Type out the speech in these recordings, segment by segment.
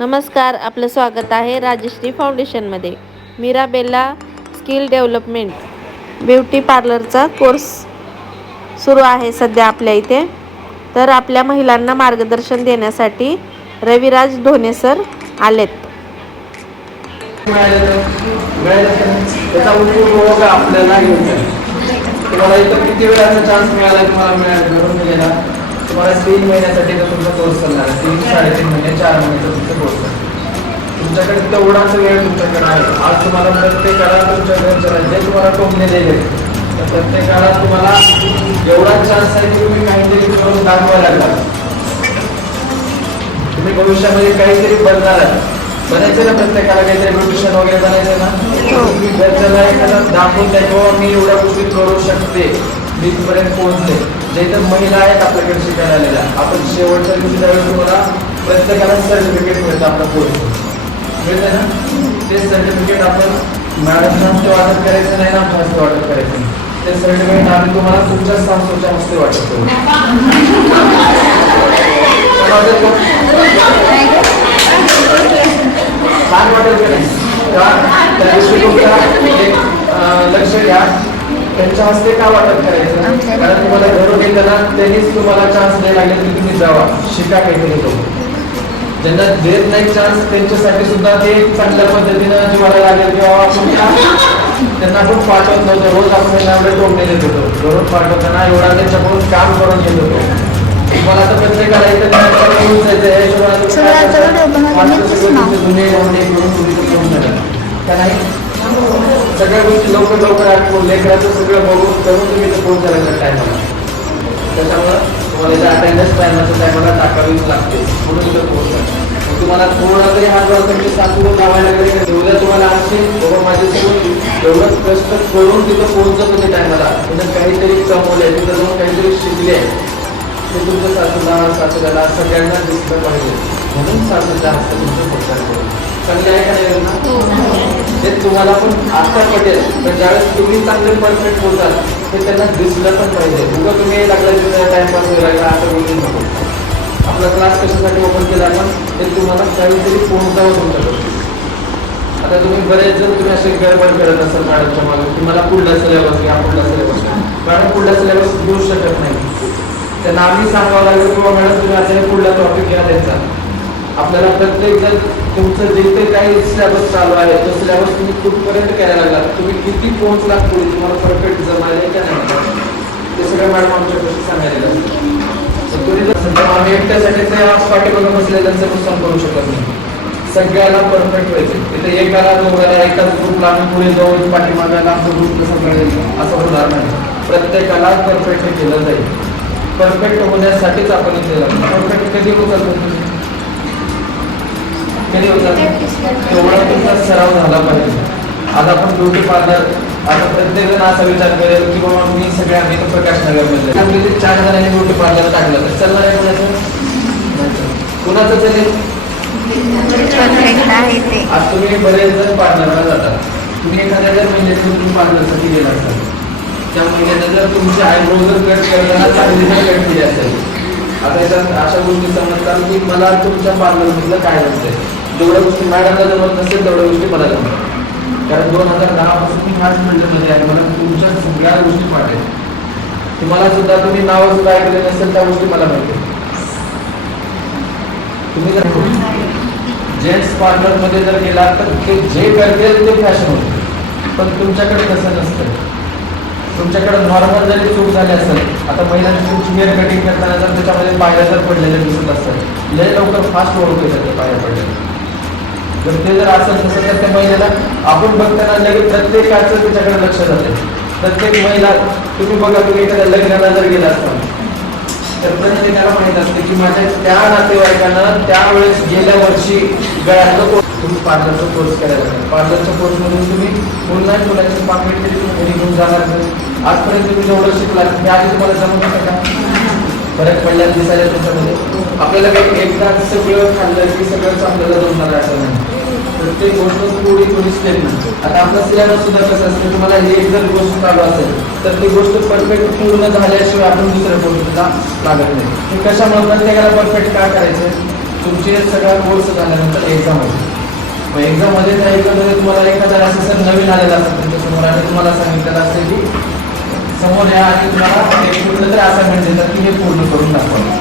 नमस्कार आपलं स्वागत आहे राजश्री फाउंडेशनमध्ये. मिराबेला स्किल डेव्हलपमेंट ब्युटी पार्लरचा कोर्स सुरू आहे सध्या आपल्या इथे. तर आपल्या महिलांना मार्गदर्शन देण्यासाठी रविराज ढोणे सर आलेत. आपल्याला तुम्हाला इथं किती वेळाचा चान्स मिळाला तुम्हाला मिळाला? गेला तुम्हाला तीन महिन्यासाठी तर तुमचा कोर्स आहे तीन साडेतीन महिने चार महिन्याचा तुमचा कोर्स तुमच्याकडे तेवढाच वेळ तुमच्याकडे आहे. आज तुम्हाला प्रत्येकाला तुमच्या घरच्या जे तुम्हाला टोमणे दिले तर प्रत्येकाला तुम्हाला एवढा चान्स आहे की तुम्ही काहीतरी करून दाखवायला लागला. तुम्ही भविष्यामध्ये काहीतरी बनणार आहे. बनायचं ना प्रत्येकाला काहीतरी ब्युटिशियन वगैरे बनायचं ना? घरच्याला एखादा दाखवून द्या किंवा मी एवढ्या गोष्टी करू शकते. मी इथपर्यंत पोहोचले. जे तर महिला आहेत आपल्याकडे शिकायला आलेल्या. आपण शेवटच्या दिवशी त्यावेळेस तुम्हाला प्रत्येकाला सर्टिफिकेट मिळतं आपला कोर्स मिळतं ना? ते सर्टिफिकेट आपण मॅडमना हस्ते वाटप करायचं नाही ना आमच्या हस्ते वाटप करायचं नाही. ते सर्टिफिकेट आम्ही तुम्हाला तुमच्या संस्थेच्या हस्ते वाटप करू. छान वाटेल की नाही? का? त्या दिवशी लक्ष घ्या. त्यांच्या हस्ते का वाटप करायचं? कारण तुम्हाला घरून येताना त्यांनीच तुम्हाला चान्स द्यायला लागले की तुम्ही जावा. शिका काहीतरी तो. ज्यांना देत नाही चान्स त्यांच्यासाठी सुद्धा ते चांगल्या पद्धतीनं जीवाला लागेल किंवा आपण त्यांना आपण पाठवत नव्हतो. रोज आपण त्यांना एवढे देत होतो. घरून पाठवताना एवढा त्यांच्याकडून काम करून घेत होतो. तुम्हाला आता प्रत्येकाला इथं जुने करून तुम्ही घेऊन जाणार. का नाही सगळ्या गोष्टी लवकर लवकर आठवून लेकराचं सगळं बघून करून तुम्ही फोन करायचा टायमाला त्याच्यामुळं तुम्हाला इथं अटेंडन्स टायमाच्या टायमाला टाकावीच लागते. म्हणून इथं फोन मग तुम्हाला थोडा तरी हात तुमचे सासू लावायला तरी तर उद्या तुम्हाला आणखी बाबा माझ्यासोबत एवढं कष्ट करून तिथं पोहोचत तुम्ही टायमाला तिथं म्हणजे काहीतरी कमवलंय तिथं जाऊन काहीतरी शिकले ते तुमच्या सासूला सासूला सगळ्यांना दिसलं पाहिजे. म्हणून सासूच्या हस्ते तुमचं उपचार करू चांगले आहे का नाही. हो, हे ते तुम्हाला पण आता पटेल. पण ज्यावेळेस तुम्ही चांगले परफेक्ट होतात ते त्यांना दिसलं पण पाहिजे. उगा तुम्ही लागला तिथं टाइमपास व्हायला लागला असं बोलू नको. आपला क्लास कशासाठी ओपन केला आपण ते तुम्हाला काहीतरी पोहोचावं तुमच्याकडे आता तुम्ही बरेच जण तुम्ही असे गडबड करत असाल मॅडमच्या मागे की मला पुढला सिलेबस घ्या पुढला सिलेबस मॅडम पुढला सिलेबस घेऊ शकत नाही. त्यांना आम्ही सांगावं लागेल किंवा मॅडम तुम्ही आता पुढला टॉपिक घ्या त्यांचा. आपल्याला प्रत्येक जर तुमचं जे काही काही सिलेबस चालू आहे तो सिलेबस तुम्ही कुठपर्यंत करायला लागला तुम्ही किती पोहोचला पुढे तुम्हाला परफेक्ट जमायला का नाही ते सगळं मॅडम आमच्यापाशी सांगायला तुम्ही आम्ही एकट्यासाठी ते आज पाठीमागं बसलेल्यांचं नुकसान करू शकत नाही. सगळ्याला परफेक्ट व्हायचे. तिथे एकाला दोघाला एकाच ग्रुपला आम्ही पुढे जाऊन पाठीमागायला आमचं ग्रुप कसं कळेल असं होणार नाही. प्रत्येकाला परफेक्ट केलं जाईल. परफेक्ट होण्यासाठीच आपण इथे परफेक्ट कधी होतात? असतो कधी होतात तेवढा तुमचा सराव झाला पाहिजे. आज आपण ब्युटी पार्लर आता प्रत्येक जण असा विचार करेल की बाबा मी सगळे आम्ही तर प्रकाश नगरमध्ये ते चार जणांनी ब्युटी पार्लर टाकलं. तर चालणार आहे कोणाचं कुणाचं चालेल आज तुम्ही बरेच जण पार्लरला जातात. तुम्ही एखाद्या जर महिन्यातून तुम्ही पार्लरसाठी गेला असाल. त्या महिन्यात जर तुमचे आयब्रो जर कट करताना चांगली जर कट केली असेल. आता याच्यात अशा गोष्टी समजतात की मला तुमच्या पार्लरमधलं काय म्हणतंय जेवढ्या गोष्टी मॅडमला जमत नसेल तेवढ्या गोष्टी मला जमतात. कारण दोन हजार दहापासून मी ह्याच फील्डमध्ये आहे. मला तुमच्या सगळ्या गोष्टी पाहिजे तुम्हाला सुद्धा तुम्ही नाव सुद्धा ऐकले नसेल त्या गोष्टी मला माहिती तुम्ही जर जेंट्स पार्लरमध्ये जर गेला तर ते जे करतील ते फॅशन होते पण तुमच्याकडे तसं नसतं. तुमच्याकडे नॉर्मल जरी चूक झाली असेल आता महिलांची चूक हेअर कटिंग करताना जर त्याच्यामध्ये पायऱ्या जर पडलेल्या दिसत असतात लय लवकर फास्ट ओळखू येतात पायऱ्या पडलेल्या. तर ते जर असेल तसं तर त्या महिलेला आपण बघताना लगेच प्रत्येकाचं त्याच्याकडे लक्ष जाते. प्रत्येक महिला तुम्ही बघा तुम्ही एखाद्या लग्नाला जर गेला असता तर प्रत्येकाला माहीत असते की माझ्या त्या नातेवाईकांना त्यावेळेस गेल्या वर्षी गळ्यातलं कोर्स तुम्ही पार्लरचा कोर्स करायला लागला. पार्लरच्या कोर्समधून तुम्ही पुन्हा मुलाची पाकिट तरी तुम्ही घरी घेऊन जाणार नाही. आजपर्यंत तुम्ही जेवढं शिकला त्या आधी तुम्हाला जमत होतं का? फरक पडल्यास दिसायला तुमच्यामध्ये. आपल्याला काही एकदा सगळं खाल्लं की सगळंच आपल्याला जमणार असं नाही. प्रत्येक गोष्ट थोडी थोडी स्टेप नाही. आता आपला सिलेबस सुद्धा कसं असतं. तुम्हाला हे एक जर गोष्ट चालू असेल तर ती गोष्ट परफेक्ट पूर्ण झाल्याशिवाय आपण दुसऱ्या गोष्टीला लागत नाही. हे कशामुळे प्रत्येकाला परफेक्ट काय करायचं? तुमचे सगळा कोर्स झाल्यानंतर एक्झाम होते. मग एक्झाममध्ये त्या एक्झाममध्ये तुम्हाला एखादा असेसर नवीन आलेला असेल तुमच्यासमोर आणि तुम्हाला सांगितलेलं असेल की समोर या आणि तुम्हाला एक कुठलं तरी असाइनमेंट देतात की हे पूर्ण करून दाखवा.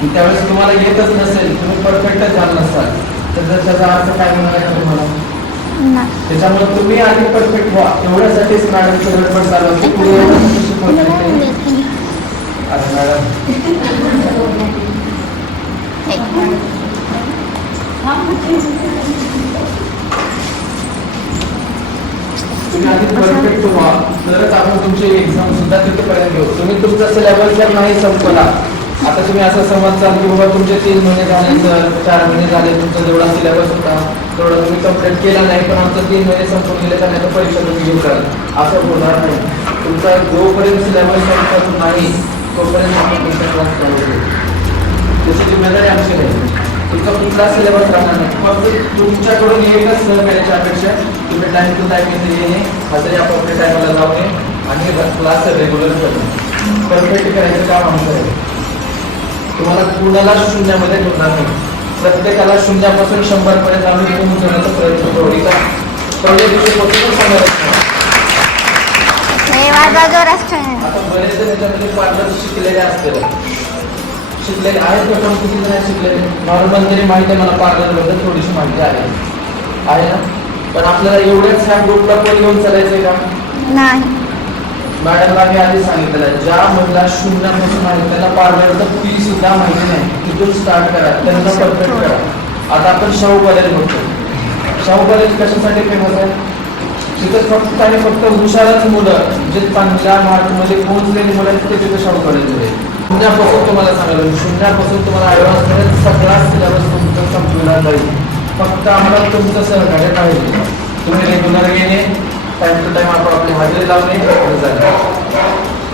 आणि त्यावेळेस तुम्हाला येतच नसेल तुम्ही परफेक्टच झालं नसाल तर त्याचा अर्थ काय का तुम्हाला? त्याच्यामुळे तुम्ही आधी परफेक्ट व्हा. एवढ्यासाठीच मॅडमचं गडबड चालू असते पुढे. अरे मॅडम तुम्ही आधी परफेक्ट व्हा. तरच आपण तुमची एक्झाम सुद्धा तिथेपर्यंत घेऊ. तुम्ही तुमचा सिलेबस जर नाही संपला आता तुम्ही असं संवाद चालू की बाबा तुमचे तीन महिने झाले सर चार महिने झाले तुमचा जेवढा सिलेबस होता तेवढा तुम्ही कंप्लीट केला नाही पण आमचं तीन महिने संपून गेले तर नाही तर परीक्षा तुम्ही घेऊ कराल असं होणार नाही. तुमचा जोपर्यंत सिलेबस संपत नाही तोपर्यंत आपण तुमचा क्लास चालू त्याची जिम्मेदारी आमची नाही. तुमचा कुठला सिलेबस राहणार नाही. फक्त तुमच्याकडून एकच सहकार्याची अपेक्षा तुम्ही टाइम टू टाइम इथे येणे हजरी आपापल्या टायमाला लावणे आणि क्लास रेग्युलर करणे. परफेक्ट करायचं काम आमचं आहे. तुम्हाला कुणाला शून्यामध्ये ठेवणार नाही. प्रत्येकाला शून्यापासून शंभर पर्यंत आम्ही पोहोचवण्याचा प्रयत्न करू पहिल्या. आता त्याच्यामध्ये पार्लर शिकलेले असते शिकलेले आहेत का पण किती जण शिकलेले? नॉर्मल जरी माहिती आहे मला थोडीशी माहिती आहे. आहे ना? पण आपल्याला एवढ्याच ह्या ग्रुपला पण घेऊन चालायचंय का? नाही. मॅडमला मी आधी सांगितलेलं ज्या महिला शून्यापासून आहेत त्यांना पार्लरचं फी सुद्धा माहिती नाही. तिथून स्टार्ट करा त्यांना परफेक्ट करा. आता आपण शाहू कॉलेज बघतो. शाहू कॉलेज कशासाठी फेमस आहे? तिथं फक्त आणि फक्त हुशारच मुलं जे चांगल्या मार्कमध्ये पोहोचलेली मुलं आहेत ते तिथं शाहू कॉलेजमध्ये शून्यापासून तुम्हाला सांगायला शून्यापासून तुम्हाला ॲडव्हान्समध्ये सगळा सिलेबस तुमचा संपलेला जाईल फक्त आम्हाला तुमचं सहकार्य पाहिजे. तुम्ही रेग्युलर येणे टाइम टू टाइम आपण आपली हजेरी लावणे.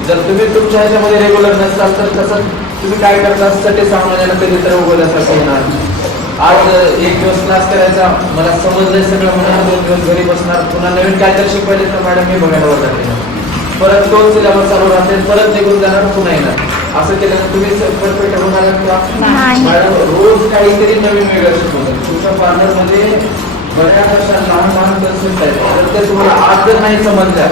जर तुम्ही तुमच्या ह्याच्यामध्ये रेग्युलर नसाल तर तसं तुम्ही काय करता? सटे सामान्याला कधीतरी उघडल्यासारखं येणार आज एक दिवस क्लास करायचा. मला समजलंय सगळं म्हणून दोन दिवस घरी बसणार. पुन्हा नवीन काय तर शिकवायचे तर मॅडम मी बघायला वगैरे परत तोच सिलेबस चालू राहते परत निघून जाणार पुन्हा येणार. असं केल्यानं तुम्ही परफेक्ट होणार का? नाही. मॅडम रोज काहीतरी नवीन वेगळं शिकवतात. तुमच्या पार्लरमध्ये अशा लहान लहान कन्सेप्ट आहेत तर ते तुम्हाला आज जर नाही समजल्या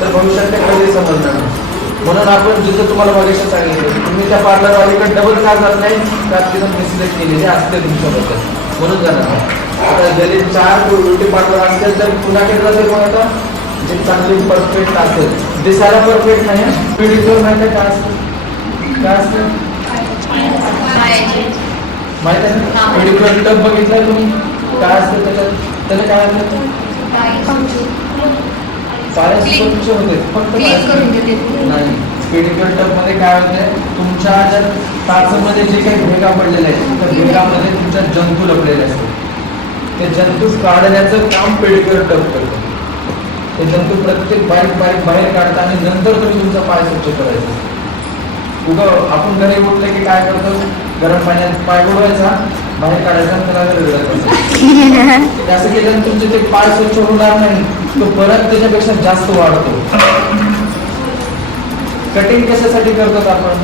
तर भविष्यात कधी समजणार नाही. म्हणून आपण जिथं तुम्हाला मगाशी सांगितलं तुम्ही त्या पार्लरवालीकडे डबल का जात नाही का तिथं मिसलेट केलेले असते तुमच्याबद्दल. म्हणून जाणार. आता जरी चार ब्युटी पार्लर असतील तर कुणाकडे जाते कोण आता जे चांगली परफेक्ट असेल दिसायला परफेक्ट नाही माहिती आहे काय असतं? काय असतं? माहीत आहे. ना बघितलाय तुम्ही? काय असतं त्याच्यात? त्याला काय पाय स्वच्छ होते फक्त पाय. स्वच्छ. नाही पेडिक्युअर टबमध्ये काय होते तुमच्या ज्या जे काही भेगा पडलेले आहेत त्या भेगामध्ये तुमच्या जंतू लपलेले असतात ते जंतू काढण्याचं काम पेडिक्युअर टब करतं. ते जंतू प्रत्येक बारीक बारीक बाहेर काढता आणि नंतर तुम्ही तुमचा पाय स्वच्छ करायचा. उगं आपण घरी उठले की काय करतो? गरम पाण्यात पाय बुडवायचा. बाहेर काढायचा असं केल्यानं तुमचे ते पाय स्वच्छ होणार नाही. तो परत त्याच्यापेक्षा जास्त वाढतो. कटिंग कशासाठी करतात आपण?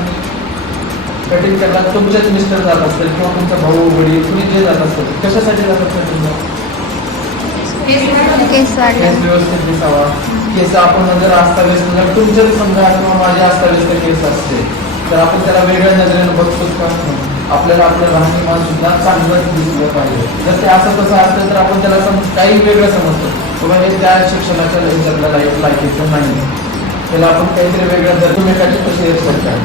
कटिंग मिस्टर जात असतील किंवा तुमचा भाऊ वडील तुम्ही जे जात कशासाठी जातात कटिंगला केस व्यवस्थित दिसावा. केस आपण जर अस्ताव्यस्त जर तुमचेच समजा किंवा माझे अस्ताव्यस्त केस असते तर आपण त्याला वेगळ्या नजरेनं बघतो का? आपल्याला आपलं राहणीमान सुद्धा चांगलंच दिसलं पाहिजे जर ते असं तसं असतं तर आपण त्याला सम काही वेगळं समजतो किंवा हे त्या शिक्षणाच्या ह्याच्यातलं लाईफ लायकीचं नाही त्याला आपण काहीतरी वेगळं जर तुम्ही एखादी कशी काय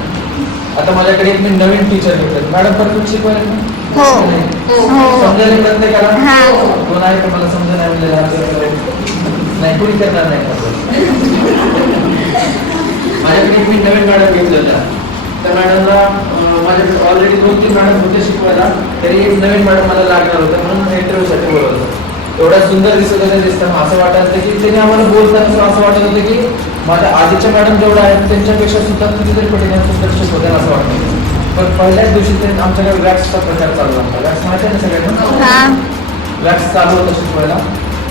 आता माझ्याकडे एक मी नवीन टीचर भेटत मॅडम परत शिकवायला? हो. नाही. हो. समजायला प्रत्येकाला हा. कोण आहे का मला समजा नाही म्हणलेलं नाही कोणी करणार नाही? माझ्याकडे एक मी नवीन मॅडम घेतलेल्या त्या मॅडमला अं, माझ्याकडे ऑलरेडी दोन तीन मॅडम होते शिकवायला तरी एक नवीन मॅडम मला लागणार होतं म्हणून इंटरव्ह्यूसाठी बोलवलं एवढ्या सुंदर दिसत होत्या दिसताना असं वाटत होतं की त्यांनी आम्हाला बोलताना असं वाटत होतं की माझ्या आधीच्या मॅडम जेवढ्या आहेत त्यांच्यापेक्षा सुद्धा कितीतरी पटीने सुंदर शिकवत्या असं वाटतं पण पहिल्याच दिवशी ते आमच्याकडे वॅक्सचा प्रकार चालू झाला वॅक्स माहिती आहे ना सगळ्यांना? वॅक्स चालू होतं शिकवायला.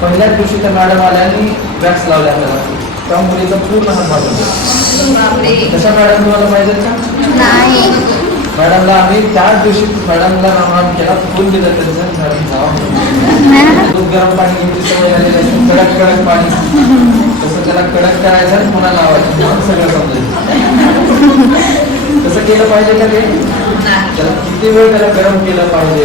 पहिल्याच दिवशी त्या मॅडम आल्या आणि वॅक्स लावल्या आपल्याला त्या मुलीचा पूर्ण हात भाजला तशा मॅडम तुम्हाला पाहिजे का? नाही. मॅडमला आम्ही त्याच दिवशी मॅडमला नाम केला फोन दिला त्यांचं जावा दूध गरम पाणी घ्यायची सवय झालेली असते कडक कडक पाणी. तसं त्याला कडक करायचं आणि पुन्हा लावायचं. सगळं समजेल. तसं केलं पाहिजे का ते? त्याला किती वेळ त्याला गरम केलं पाहिजे?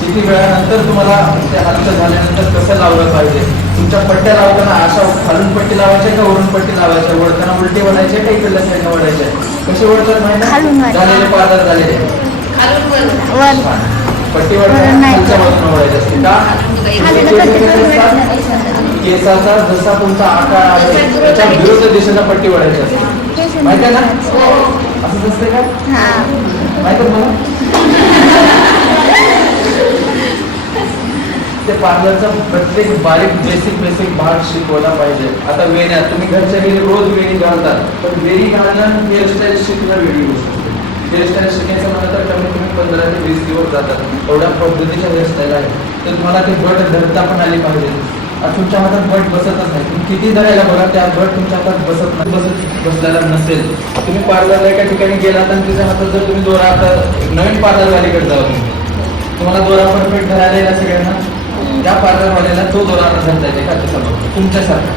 किती वेळानंतर तुम्हाला ते हलकं झाल्यानंतर कसं लावलं पाहिजे? तुमच्या पट्ट्या लावताना अशा खालून पट्टी लावायच्या का वरून पट्टी लावायच्या? वळताना उलटी वळायचे का इकडल्या साईडने वळायच्या कसे वळतात माहिती. झालेले पादर झालेले. वर पट्टी वळताना वळायचे असते का? केसाचा जसा तुमचा आकार आहे त्याच्या विरुद्ध दिशेला पट्टी वळायची असते. माहिती आहे ना? असंच असते का? हा. माहिती आहे मला ते पार्लरचा प्रत्येक बारीक बेसिक बेसिक भाग शिकवला पाहिजे. आता वेण्या तुम्ही घरच्या घरी रोज वेणी घालतात पण वेणी घालणं हेअरस्टाईल शिकणं वेगळी गोष्ट हेअरस्टाईल शिकायचं म्हणलं तर कमीत कमी पंधरा ते वीस दिवस जातात. एवढ्या पद्धतीच्या हेअरस्टाईल आहे तर तुम्हाला ते बट धरता पण आली पाहिजे. आता तुमच्या हातात बट बसतच नाही. तुम्ही किती धरायला बघा त्या बट तुमच्या हातात बसत नाही. बसत बसलेला नसेल. तुम्ही पार्लरला एका ठिकाणी गेलात आणि तिच्या हातात जर तुम्ही दोरा आता नवीन पार्लरवालीकडे जावा तुम्ही. तुम्हाला दोरा परफेक्ट धरायला येईल सगळ्यांना त्या पार्लरवाल्याला तो दोरा धरता येते का त्याच्याबरोबर तुमच्यासारखा.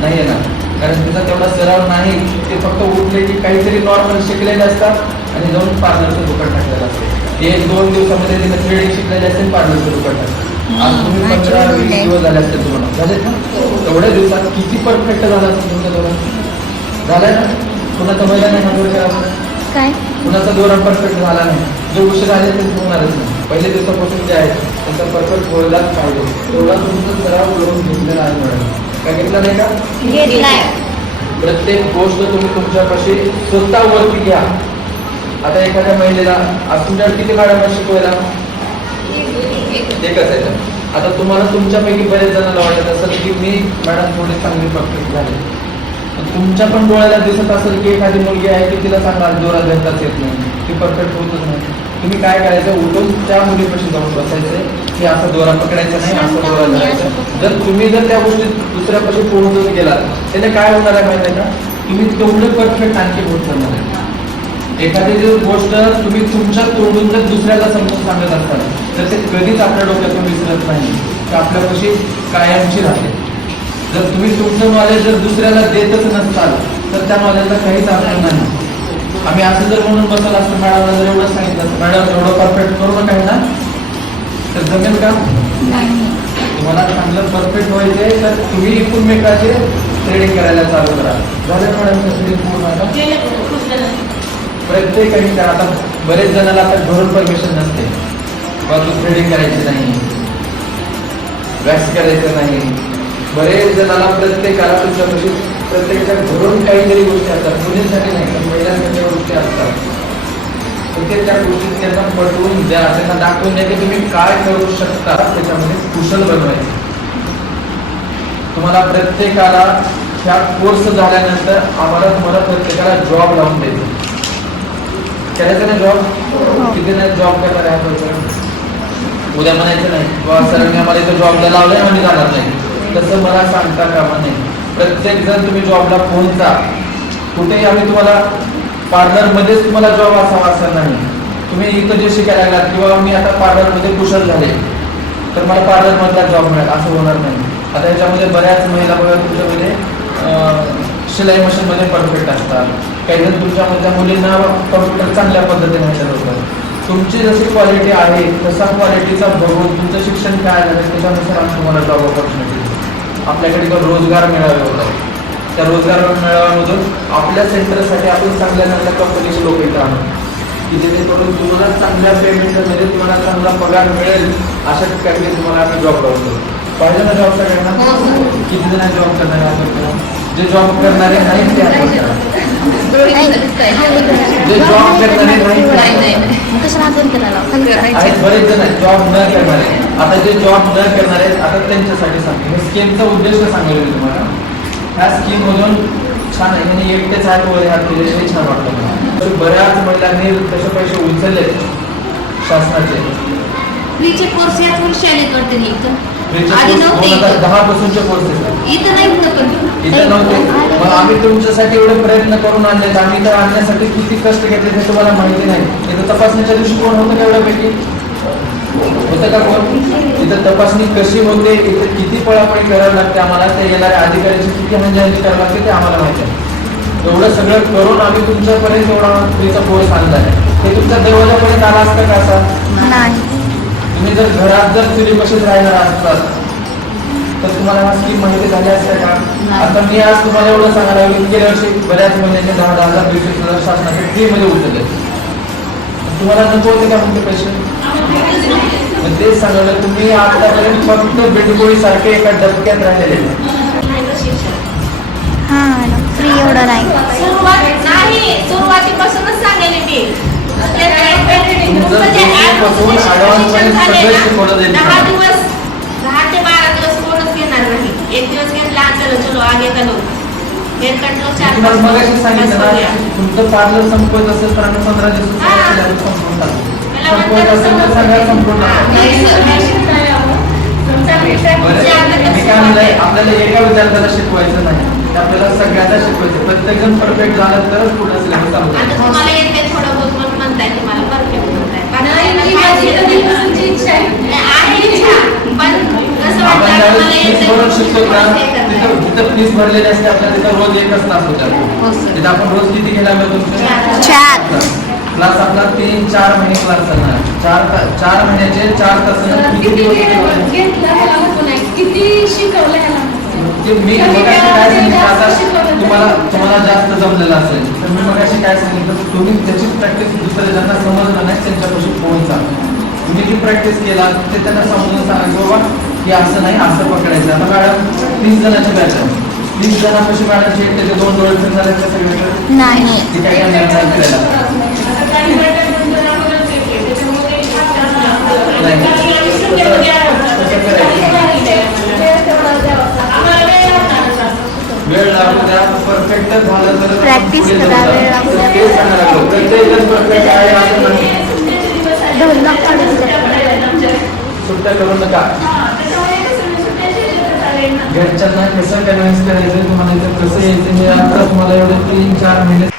नाही येणार. कारण तिचा तेवढा सराव नाही. ते फक्त उठले की काहीतरी नॉर्मल शिकलेले असतात आणि जाऊन पार्लरचं दुकान टाकलेलं असते. एक दोन दिवसामध्ये तिने थ्रेडिंग शिकलेले असते पार्लरचं दुकान टाकलं आज तुम्ही पंधरा वीस. दिवस झाले असते तुम्हाला. ना? एवढ्या दिवसात किती परफेक्ट झाला असेल तुमचा दोरा झालाय ना? कुणाचा महिला नाही हात वर करा कुणाचा दोरा परफेक्ट झाला नाही? जो उशीर आले ते होणारच नाही. पहिल्या दिवसापासून जे आहे. त्यांचा परफेक्ट व्हायलाच पाहिजे. तेवढा तुमचा सराव करून घेतलेला आहे मॅडम. काय घेतला नाही का? प्रत्येक गोष्ट तुम्ही तुमच्यापाशी स्वतःवरती घ्या. आता एखाद्या महिलेला आज तुमच्याकडे किती मॅडम शिकवायला? एकच आहे. तर. आता तुम्हाला तुमच्यापैकी बरेच जणांना वाटत असेल की मी मॅडम थोडी चांगली परफेक्ट झाले. तुमच्या पण डोळ्याला दिसत असेल की एखादी मुलगी आहे की तिला सांगा जोरात धरताच येत नाही. ती परफेक्ट होतच नाही. तुम्ही काय करायचं उठून त्या मुलीपाशी जाऊन बसायचं की असा दोरा पकडायचा नाही असा दोरा धरायचा. जर तुम्ही जर त्या गोष्टी दुसऱ्यापाशी पोहोचून गेलात त्याने काय होणार आहे माहिती आहे का? तुम्ही तेवढे परफेक्ट आणखी होत जाणार आहे. एखादी जर गोष्ट तुम्ही तुमच्या तोडून जर दुसऱ्याला समजून सांगत असाल तर ते कधीच आपल्या डोक्यातून विसरत नाही. ते आपल्यापाशी कायमची राहते. जर तुम्ही तुमचं नॉलेज जर दुसऱ्याला देतच नसताल तर त्या नॉलेजला काहीच अर्थ नाही. आम्ही असं जर म्हणून बसत असतो मॅडमला जर एवढं सांगितलं मॅडम एवढं परफेक्ट करू नका ना तर जमेल का? तुम्हाला चांगलं परफेक्ट व्हायचे तर तुम्ही एकूणमेकाचे ट्रेडिंग करायला चालू करा. झालं मॅडम ट्रेडिंग पूर्ण आता? प्रत्येकाने आता बरेच जणांना आता घरून परमिशन नसते. किंवा तू थ्रेडिंग करायची नाही. वॅक्स करायचं नाही. बरेच जणांना प्रत्येकाला तुमच्यापाशी प्रत्येकाच्या घरून काहीतरी गोष्टी असतात मुलींसाठी नाही पण महिलांसाठी गोष्टी असतात. ते त्या गोष्टी त्यांना पटवून द्या. त्यांना दाखवून द्या की तुम्ही काय करू शकता त्याच्यामध्ये कुशल बनवायचं. तुम्हाला प्रत्येकाला ह्या कोर्स झाल्यानंतर आम्हाला तुम्हाला प्रत्येकाला जॉब लावून द्यायचा. करायचं ना जॉब किती नाही जॉब करणार आहे उद्या म्हणायचं नाही. किंवा सरांनी आम्हाला इथं जॉबला लावलंय आम्ही जाणार नाही. तसं मला सांगता कामा नाही प्रत्येक जण तुम्ही जॉबला पोहोचा. कुठेही आम्ही तुम्हाला पार्लरमध्येच तुम्हाला जॉब असावा असं नाही. तुम्ही इथं जे शिकायला लागलात किंवा मी आता पार्लरमध्ये कुशल झाले तर मला पार्लरमधला जॉब मिळेल असं होणार नाही. आता याच्यामध्ये बऱ्याच महिला बघा तुमच्यामध्ये शिलाई मशीनमध्ये परफेक्ट असतात. काही जण तुमच्यामधल्या मुलींना कम्प्युटर चांगल्या पद्धतीने हाताळत होतात. तुमची जशी क्वालिटी आहे तसा क्वालिटीचा बघून तुमचं शिक्षण काय झालं त्याच्यानुसार आम्ही तुम्हाला जॉब ऑपॉर्च्युनिटी आपल्याकडे रोजगार मिळावे होतात. त्या रोजगार मेळाव्यामधून आपल्या सेंटरसाठी आपण चांगल्या चांगल्या कंपनीचे लोक इथं आणू. की जेणेकरून तुम्हाला चांगल्या पेमेंटमध्ये तुम्हाला चांगला पगार मिळेल अशा ठिकाणी तुम्हाला आम्ही जॉब लावतो पाहिजे ना जॉब सगळ्यांना किती जण जॉब करणारे आपण. जे जॉब करणारे नाहीत ते. जे जॉब करणारे नाहीत बरेच जण आहेत जॉब न करणारे. आता जे जॉब न करणारे आता त्यांच्यासाठी सांगते. हे स्कीमचा उद्देश सांगेल मी तुम्हाला. ह्या स्कीम मधून छान आहे. म्हणजे एकटेच आहेत वर ह्या केले हे छान वाटतं तर बऱ्याच महिलांनी तसे पैसे उचलले शासनाचे. फ्रीचे कोर्स याच वर्षी आले वाटते दहा पासूनचे कोर्स आहेत. इथं नाही पण. इथे नव्हते. मग आम्ही तुमच्यासाठी एवढे प्रयत्न करून आणले आम्ही इथं आणण्यासाठी किती कष्ट घेतले हे तुम्हाला माहिती नाही. इथं तपासणीच्या दिवशी कोण होतं का एवढ्यापैकी? होतं का कोण? इथं तपासणी कशी होते? इथं किती पळापळी करावी लागते आम्हाला? ते येणाऱ्या अधिकाऱ्यांची किती हंजाहंजी करावी लागते ते आम्हाला माहिती आहे. एवढं सगळं करून आम्ही तुमच्यापर्यंत एवढा फ्रीचा कोर्स आणला आहे. हे तुमच्या दरवाजापर्यंत आला असतं का असा? तुम्ही जर घरात जर चुली बशीत राहणार असतात तर तुम्हाला हा स्कीम माहिती झाली असते का. आता मी आज तुम्हाला एवढं सांगायला लागलो की गेल्या वर्षी बऱ्याच महिन्यांनी दहा दहा हजार वीस हजार शासनाचे फ्री मध्ये उचलले तुम्हाला नको होते का म्हणते पैसे? मग तेच तुम्ही आतापर्यंत फक्त बिटगोळी सारखे एका डबक्यात राहिलेले हा मॅडम फ्री एवढं नाही. सुरुवात नाही सुरुवातीपासूनच सांगेल मी. तुमचं बेसिकपासून ॲडव्हान्सपर्यंत सगळं शिकवलं जाईल दहा तुम्हाला. दिवस दहा ते बारा दिवस कोणच घेणार नाही. एक दिवस घेतला चलो चलो आगे चलो. दिवस सांगितलं तुमचं पार्लर संपत असेल तर आम्ही पंधरा हा. दिवसात संपूर्ण आपल्याला एका विद्यार्थ्याला शिकवायचं नाही ते आपल्याला सगळ्यांना शिकवायचं प्रत्येक जण परफेक्ट झालं तरच पुढे सिलेबस चालू आपण ज्यावेळेस भरून शिकतो का. तिथं फीस भरलेली असते आपल्याला तिथं रोज एकच तास होतात तिथं आपण रोज किती मिळतो चार क्लास आपला तीन चार महिने क्लास चालणार. चार चार महिन्याचे चार तास किती किती शिकवलं नको. ते मी मगाशी काय सांगितलं? आता तुम्हाला तुम्हाला जास्त जमलेलं असेल. तर मी मगाशी काय सांगितलं? तुम्ही त्याची प्रॅक्टिस दुसऱ्या ज्यांना समजलं नाही त्यांच्यापाशी पोहोचा तुम्ही जी प्रॅक्टिस केला ते त्यांना समजून सांगा की बाबा की असं नाही असं पकडायचं. आता मॅडम तीस जणांची बॅच आहे. तीस जणांपाशी मॅडमची एक त्याचे दोन डोळे झाले का सगळीकडे नाही. पुढे करा, वेळ. सुट्ट्या करू नका मी. घरच्यांना कसं कन्व्हिन्स करायचं तुम्हाला कसं यायचं हे आता तुम्हाला एवढे तीन चार महिने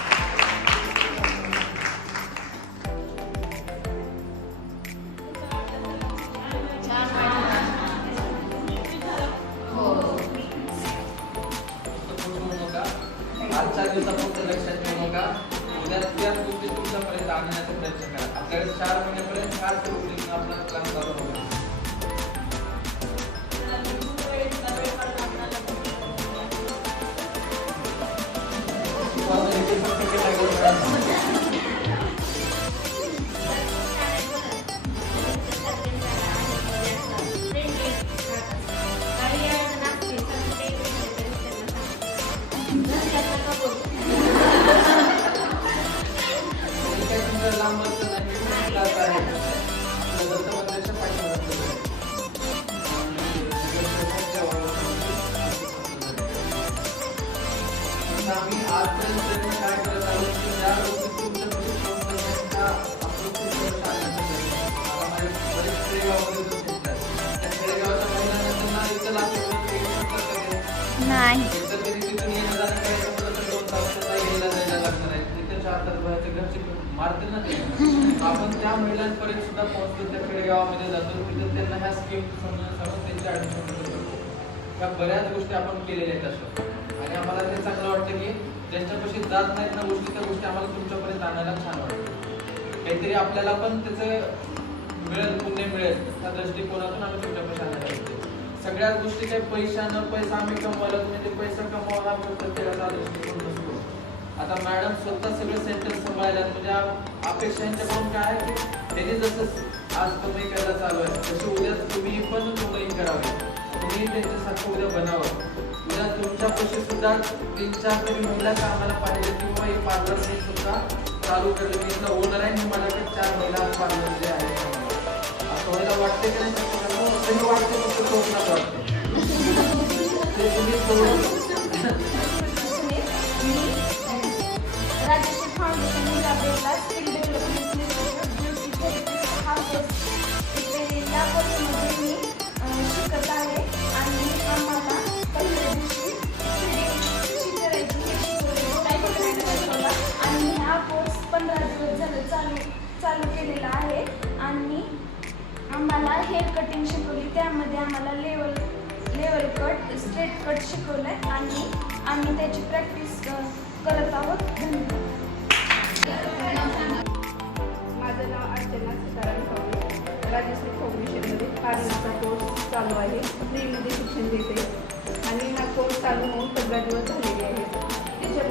करा आपल्याकडे चार महिन्यापर्यंत फार आहे. तिथे चार तास बाहेरचे घरचे मारतील ना ते. आपण त्या महिलांपर्यंत सुद्धा पोहोचतो त्या खेडेगावामध्ये जातो तिथे त्यांना ह्या स्कीम समजून सांगून त्यांच्या ऍडमिशन करतो या बऱ्याच गोष्टी आपण केलेल्या आहेत असं आणि आम्हाला ते चांगलं वाटतं की ज्यांच्यापाशी जात नाहीत ना गोष्टी त्या गोष्टी आम्हाला तुमच्यापर्यंत आणायला छान वाटतं. काहीतरी आपल्याला पण त्याचं मिळेल पुण्य मिळेल त्या दृष्टिकोनातून आम्ही तुमच्यापाशी आणायला येतो सगळ्याच गोष्टी काही पैसा पैसा आम्ही कमवायला म्हणजे ते पैसा कमवावा प्रत्येकाचा दृष्टिकोन नसतो. आता मॅडम स्वतः सगळे सेंटर सांभाळल्या म्हणजे अपेक्षांच्या पण काय आहे की त्यांनी जसं आज कमाई करायला चालू आहे तसं उद्या तुम्ही पण कमाई करावे. तुम्ही त्यांच्यासारखं उद्या बनावं. उद्या तुमच्यापाशी सुद्धा तीन चार तरी महिला कामाला पाहिजे किंवा हे पार्लर मी सुद्धा चालू केलं. मी इथला ओनर आहे आणि माझ्याकडे चार महिला पार्लरमध्ये आहेत असं व्हायला वाटते की नाही वाटते फक्त स्वप्नात वाटते ते तुम्ही थोडं- राजेश फाउंडेशन पंधरा दिवस झालं चालू चालू केलेलं आहे. आणि आम्हाला हेअर कटिंग शिकवली. त्यामध्ये आम्हाला level level cut straight cut शिकवलं आहे आणि आम्ही त्याची प्रॅक्टिस करत आहोत. धन्यवाद. माझं नाव अर्चना सीताराम स्वामी राजेश्री फाउंडेशनमध्ये पार्लरचा कोर्स चालू आहे. फ्रीमध्ये शिक्षण देते. आणि हा कोर्स चालू होऊन सगळ्या दिवस झाले.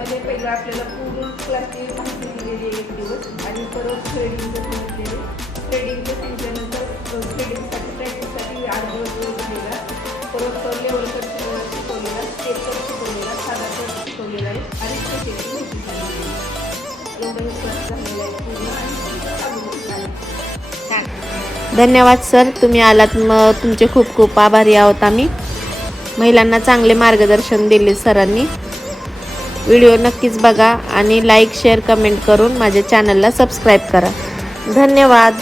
त्याच्यामध्ये पहिलं आपल्याला पूर्ण क्लासची माहिती दिलेली आहे एक दिवस आणि परत थ्रेडिंगचं सांगितलेले थ्रेडिंगचं सांगितल्यानंतर थ्रेडिंगसाठी प्रॅक्टिससाठी आठ दिवस दिलेला. परत लेवल कट शिकवलेला स्टेप कट शिकवलेला साधा कट शिकवलेला आहे. आणि त्याची माहिती झालेली आहे. एवढं हे कोर्स आहे. पूर्ण आणि चालू आहे. धन्यवाद सर. तुम्ही आलात. मग तुमचे खूप खूप आभारी आहोत आम्ही. महिलांना चांगले मार्गदर्शन दिले सरांनी. व्हिडिओ नक्कीच बघा आणि लाईक शेअर कमेंट करून माझ्या चॅनलला सबस्क्राईब करा. धन्यवाद.